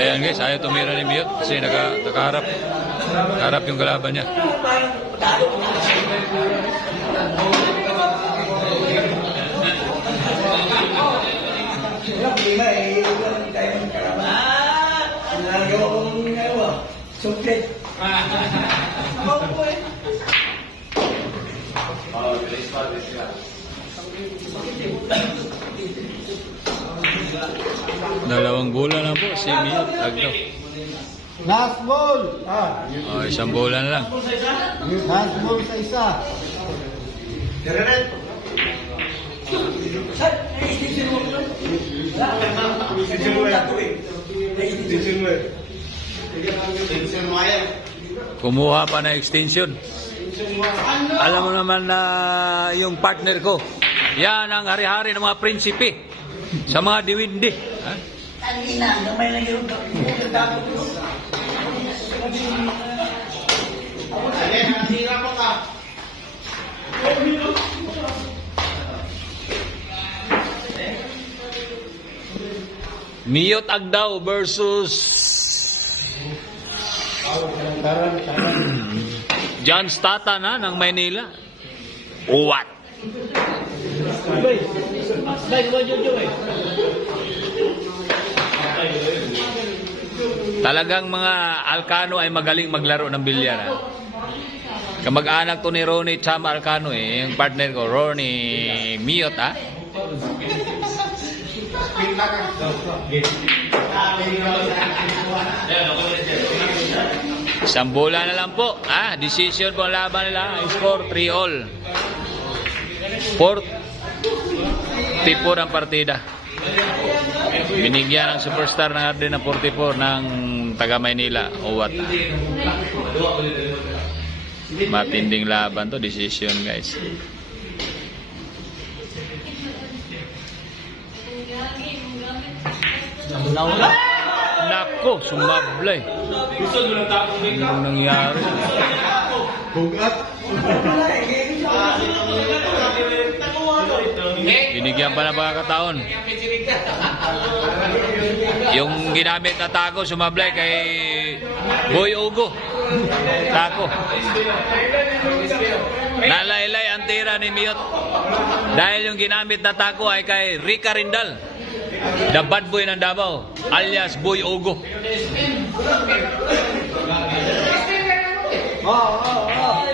Ayan guys, ayaw tumira ni Miyot kasi naka, nakaharap. Nakaharap yung kalaban niya. Lima eh, yung tayo ng kalaban. Ang nagawa ko ng ginawa. Suklit. Dalawang bola na po si. Aglaw. Last ball. Ah, Oh, isang bola lang. last ball sa isa. Kumuha pa na extension. Alam mo naman na yung partner ko, yan ang hari-hari ng mga prinsipe sa mga diwindi. Ha? Miyot Agdaw versus. John Stata na ng Maynila. Talagang mga Alcano ay magaling maglaro ng bilyar. ha? Kamag-anak to ni Ronnie Cham Alcano eh, yung partner ko, Ronnie Miot ha. Isang bola na lang po. Ah, decision po ang laban nila. Score 3 all. 44 ang partida. Binigyan ng superstar ng Arden ng 44 ng taga Maynila. Uwat. Matinding laban to. Decision guys. Nako, sumablay. Anong nangyari? Bugat. Binigyan pa ng pagkakataon. Yung ginamit na tako, sumablay kay Boy Ugo. Tako. Nalaylay ang tira ni Miyot. Dahil yung ginamit na tako ay kay Rica Rindal. The bad boy ng Davao, alias Boy Ugo. Oh, oh, oh.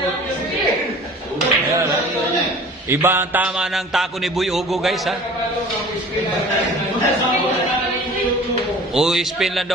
Ayan. Iba ang tama ng tako ni Boy Ugo guys ha. O spin lang daw